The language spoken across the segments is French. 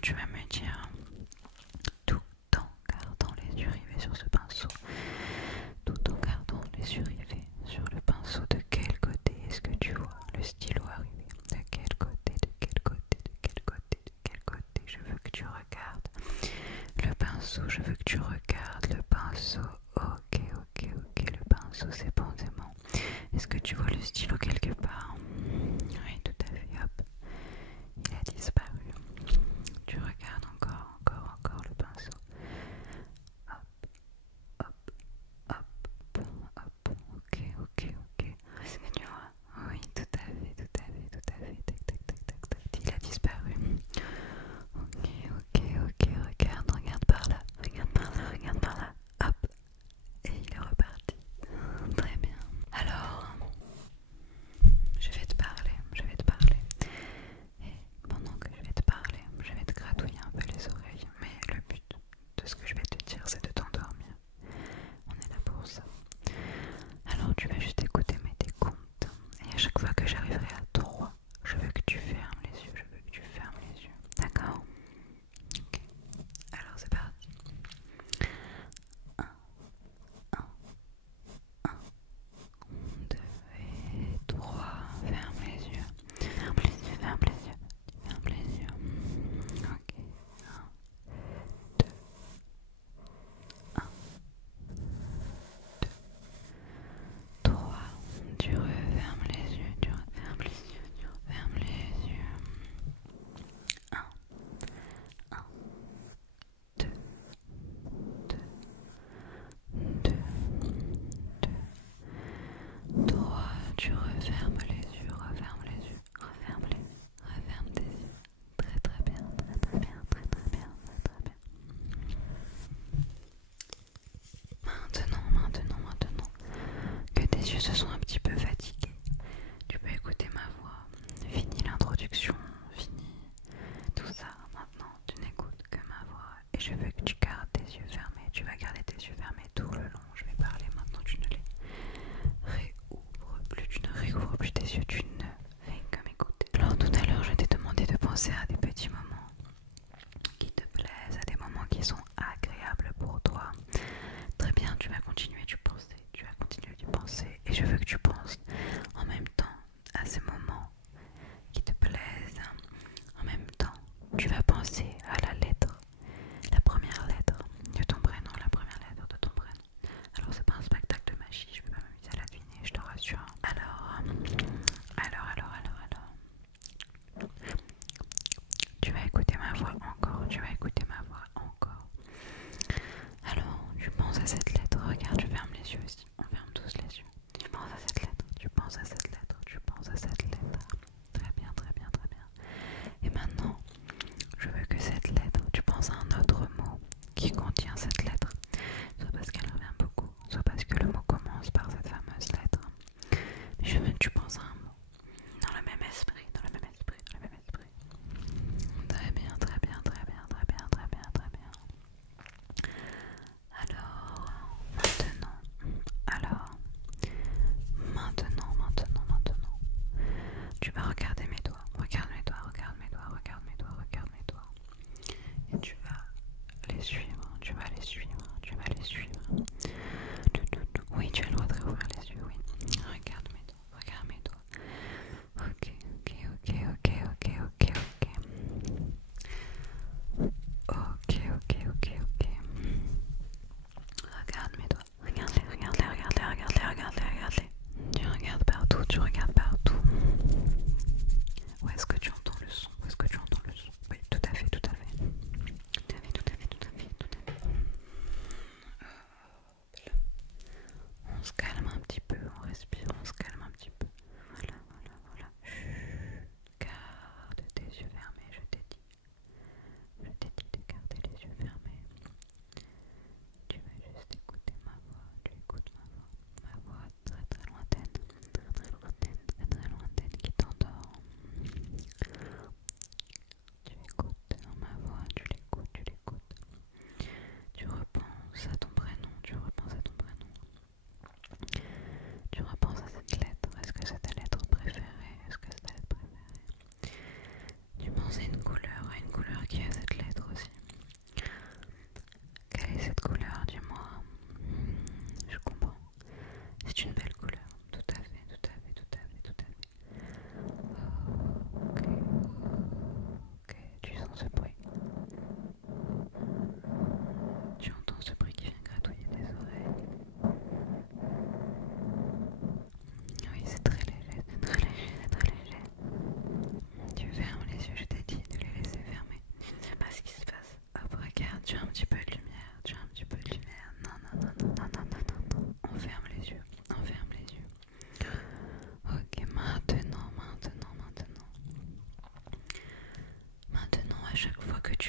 tu vas me dire, tout en gardant les yeux rivés sur ce pinceau, tout en gardant les yeux rivés sur le pinceau, de quel côté est-ce que tu vois le stylo arriver? De quel côté, de quel côté, de quel côté, de quel côté? Je veux que tu regardes le pinceau, je veux que tu regardes le pinceau. Ok, ok, ok, le pinceau c'est bon, c'est bon. Est-ce que tu vois le stylo quelque part? Oui, tout à fait, hop. Il a disparu. Tu regardes encore, encore, encore le pinceau. Hop, hop, hop, hop. Ok, ok, ok. Est-ce que tu vois? Oui, tout à fait, tout à fait, tout à fait. Tac, tac, tac, tac, tac. Il a disparu. Ok, ok, ok. Regarde, regarde par là. Regarde par là, regarde par là. Hop. Et il est reparti. Très bien. Alors, je vais te parler, je vais te parler. Et pendant que je vais te parler, je vais te gratouiller un peu les oreilles. Mais le but de ce que je vais te dire, c'est de t'endormir. On est là pour ça. Alors tu vas juste écouter mes comptes. Et à chaque fois que j'arriverai à 3, je veux que tu fermes les yeux. Je veux que tu fermes les yeux. D'accord? Ok. Alors c'est parti. 1, 1, 1, 2 et 3. Ferme les yeux. Ferme les yeux, ferme les yeux. Ferme les yeux. Ok. 1, 2, 1, 2, 3. Tu refermes les yeux, tu refermes les yeux, tu refermes les yeux. 1, 1, 2, 2, 2, 2, 3. Tu refermes les yeux, referme les yeux, referme les yeux, referme tes yeux. Très très bien, très très bien, très très bien, très très bien. Maintenant que tes yeux se sont un petit peu fatigués, tu peux écouter ma voix. Fini l'introduction, fini tout ça. Maintenant, tu n'écoutes que ma voix et je veux que tu gardes tes yeux fermés. Tu vas garder tes yeux fermés tout le long. Je vais parler maintenant, tu ne les réouvres plus, tu ne réouvres plus tes yeux, tu ne fais que m'écouter. Alors tout à l'heure, je t'ai demandé de penser à des petits moments qui te plaisent, à des moments qui sont agréables pour toi. Très bien, tu vas continuer d'y penser, tu vas continuer d'y penser et je veux que tu penses en même temps à ces moments qui te plaisent. En même temps, tu vas penser à la lettre, la première lettre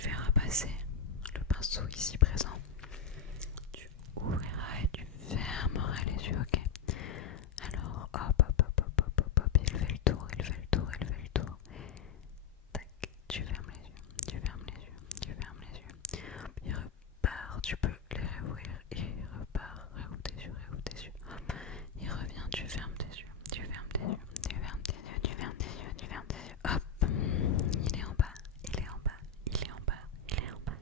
tu verras passer le pinceau ici présent. Tu ouvriras et tu fermeras les yeux, ok? Alors, hop, hop, hop, hop, hop, hop, hop, il fait le tour, il fait le tour, il fait le tour. Tac, tu fermes les yeux, tu fermes les yeux, tu fermes les yeux. Hop, il repart, tu peux les réouvrir, il repart, réouvre tes yeux, réouvre tes yeux. Hop, il revient, tu fermes tes yeux, tu fermes tes yeux, tu fermes tes yeux, tu fermes tes yeux, tu fermes tes yeux. Hop, il est en bas, il est en bas, il est en bas, il est en bas.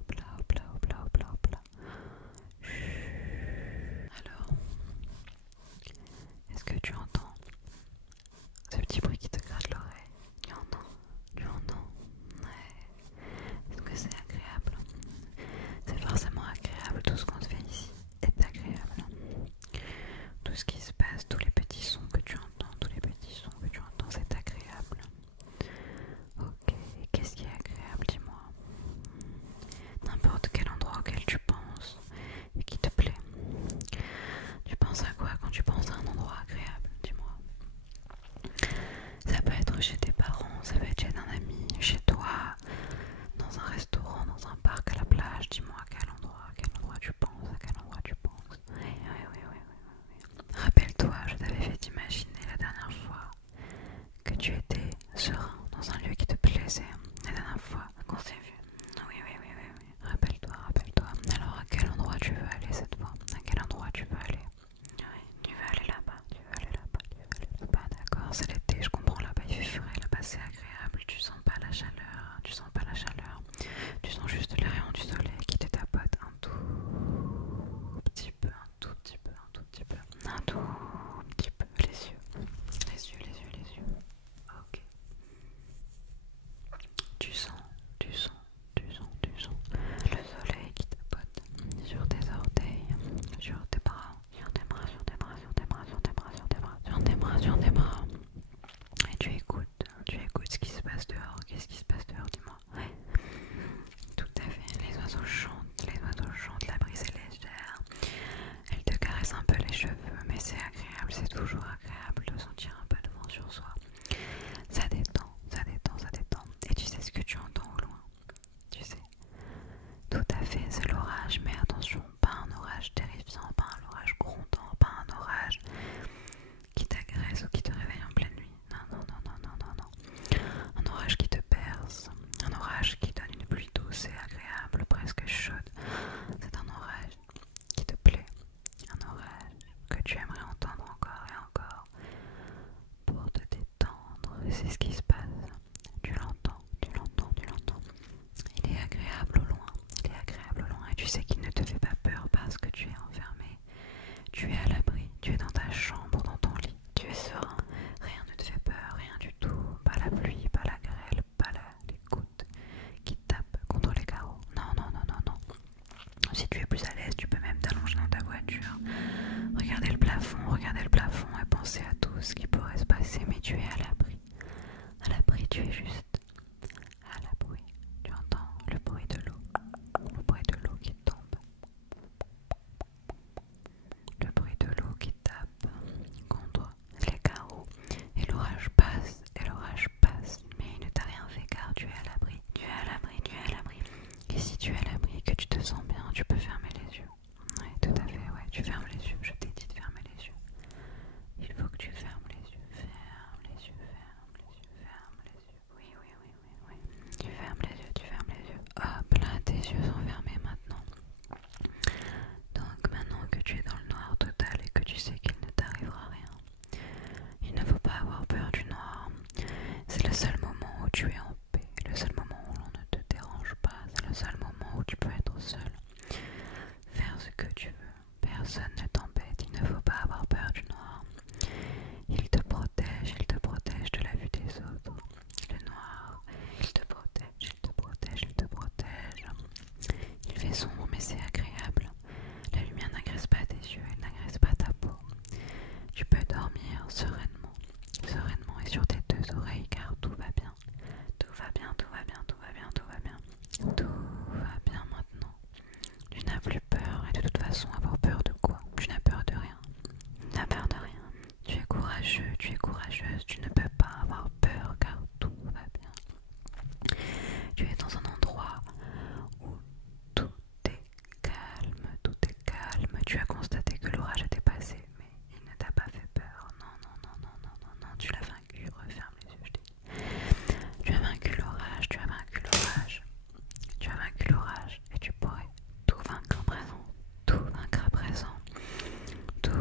Hop là, hop là, hop là, hop là, hop là. Alors, est-ce que tu entends ce petit bruit qui te gratte l'oreille? Tu entends? Tu entends? Ouais. Est-ce que c'est agréable? C'est forcément agréable, tout ce qu'on te fait ici est agréable. Tout ce qui se passe, tous les petits sons que tu entends, tous les petits sons que tu entends, c'est agréable. Ok, qu'est-ce qui est agréable, dis-moi? N'importe quel endroit auquel tu penses et qui te plaît. Tu penses à quoi quand tu penses à un endroit agréable? Dis-moi. Ça peut être chez tes parents, ça peut être chez un ami, chez toi, dans un restaurant, dans un parc, à la plage. Dis-moi à quel endroit tu penses, à quel endroit tu penses. Oui. Rappelle-toi, je t'avais fait imaginer la dernière fois que tu étais serein dans un lieu qui te plaisait. La dernière fois qu'on s'est vu. Oui. Rappelle-toi. Alors à quel endroit tu veux aller cette fois? À quel endroit tu veux aller? Oui, tu veux aller là-bas, d'accord, c'est l'été, je comprends, là-bas il fait frais, là-bas c'est agréable, tu sens pas la chaleur, tu sens juste les rayons du soleil qui te tapotent un tout petit peu, les yeux, ok, tu sens le soleil qui tapote sur tes orteils, sur tes bras, sur tes bras. Et tu écoutes ce qui se passe dehors. Qu'est-ce qui se passe dehors, dis-moi? Ouais, tout à fait. Les oiseaux chantent, la brise est légère. Elle te caresse un peu les cheveux, mais c'est agréable, c'est toujours agréable de sentir un peu de vent sur soi. Ça détend. Et tu sais ce que tu entends tu es dans un endroit où tout est calme. Tu as constaté que l'orage était passé, mais il ne t'a pas fait peur. Non, tu l'as vaincu. Referme les yeux, je t'ai dit. Tu as vaincu l'orage, et tu pourrais tout vaincre à présent. Tout vaincre à présent. Tout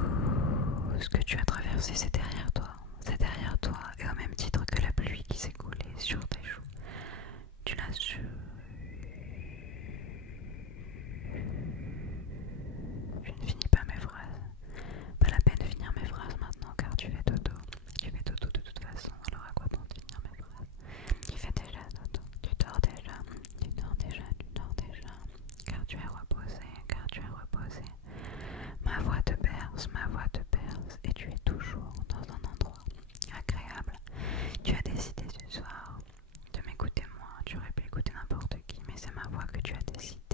ce que tu as traversé, c'est derrière toi. C'est derrière toi, et au même titre que la pluie qui s'est coulée sur tes joues. Tu l'as su. Je ne finis pas mes phrases. Pas la peine de finir mes phrases maintenant car tu fais dodo. Tu fais dodo de toute façon, alors à quoi bon de finir mes phrases? Tu fais déjà dodo, tu dors déjà, car tu es reposé. Ma voix te berce, et tu es toujours dans un endroit agréable. Tu as décidé ce soir de m'écouter moi, tu aurais pu écouter n'importe qui, mais c'est ma voix que tu as décidé